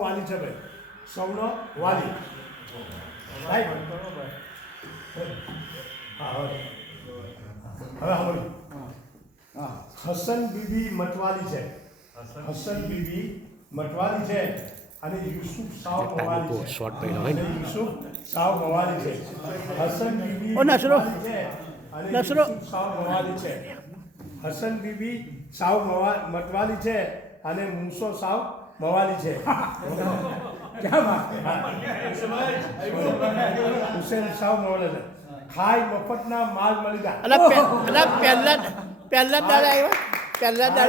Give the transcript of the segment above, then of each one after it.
વાલી છે ભાઈ, સૌનો વાલી. રાઈટ. હવે હસન બીબી મટવાલી છે. હસન બીબી મટવાલી છે અને યુસુફ સાવ મવાલી છે. યુસુફ સાવ મવાલી છે. હસન બીબી મટવાલી છે અને યુસુફ સાવ મવાલી છે. હસન બીબી સાવ મટવાલી છે અને મૂસો સાવ મવાલી છે. હુસેન સાવ મવાલી છે. ખાઈ મફતના માલ મળી જાય. પહેલા દાડે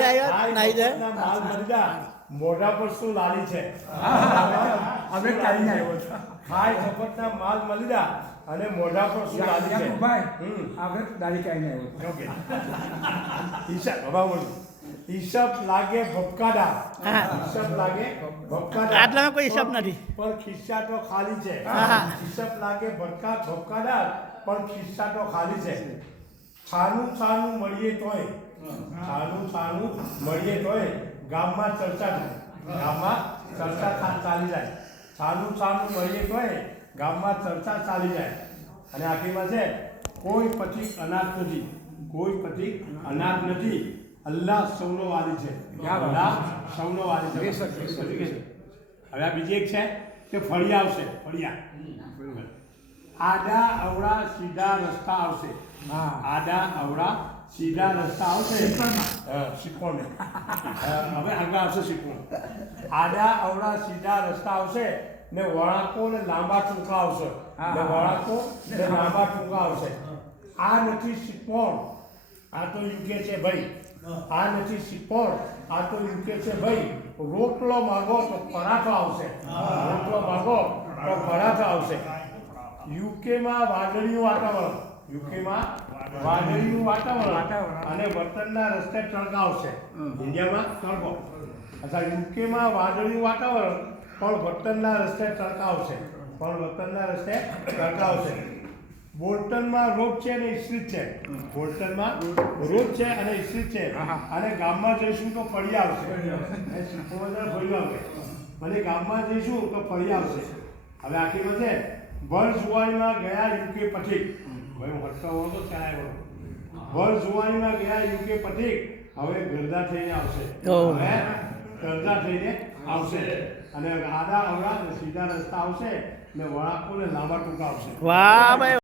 આવ્યા નહીં જાય માલ મળી જાય. મોઢા પર શું લાલી છે? અમે કાઢીને આવ્યો છો. ખાઈ મફતના માલ મળી જાય અને મોઢા પર શું લાલી છે? આપણે દાઢી કાઢીને આવ્યો ઓકે. ઈશબ ઈશબ લાગે ભપકાડા. ઈશબ લાગે ભપકાડા. આટલામાં કોઈ હિસાબ નથી. પણ ખિસ્સા તો ખાલી છે. ઈશબ લાગે ભપકાડા પણ ખિસ્સા તો ખાલી છે. છાનું છાનું મળીએ તોય ગામમાં ચર્ચા થાય. ગામમાં ચર્ચા ચાલી જાય. છાનું છાનું મળીએ તોય ગામમાં ચર્ચા ચાલી જાય. અને આખીમાં છે કોઈ પથિક અનાથ નથી. કોઈ પથિક અનાથ નથી. અલ્લાહ સૌનો વાલી છે. અલ્લાહ સૌનો વાલી છે. હવે આ બીજી એક છે કે ફળિયા આવશે. ફળિયા આડા અવળા સીધા રસ્તા આવશે. આડા અવળા સીધા રસ્તા આવશે. શીખોને હવે આગળ આવશે શીખવું. આડા અવળા સીધા રસ્તા આવશે ને વળાંકો ને લાંબા ટૂંકા આવશે. આવશે. આ નથી શીખવણ, આ તો યુકે છે ભાઈ. આ નથી શીખવણ, આ તો યુકે છે ભાઈ. રોટલો માગો તો પરાઠો આવશે. યુકેમાં વાદળીયું વાતાવરણ અને વતનના રસ્તે ટળકાવશે. ઇન્ડિયામાં ટળકો. અચ્છા, યુકેમાં વાદળીયું વાતાવરણ પણ વતનના રસ્તે ટળકાવશે. બોલ્ટનમાં રોજ છે અને ઇસ્ત્રી છે. બોલ્ટનમાં રોજ છે અને ઇસ્ત્રી છે. અને ગામમાં જઈશું તો ફળી આવશે. અને ગામમાં જઈશું તો ફળી આવશે. હવે આખીમાં છે ભર જુવાનીમાં ગયા યુકે પથિક. ભર જુવાનીમાં ગયા યુકે પથિક હવે ગરદા થઈને આવશે. અને આડા અવળા સીધા રસ્તા આવશે ને વળાંકો ને લાંબા ટૂંકા આવશે. વાહ ભાઈ.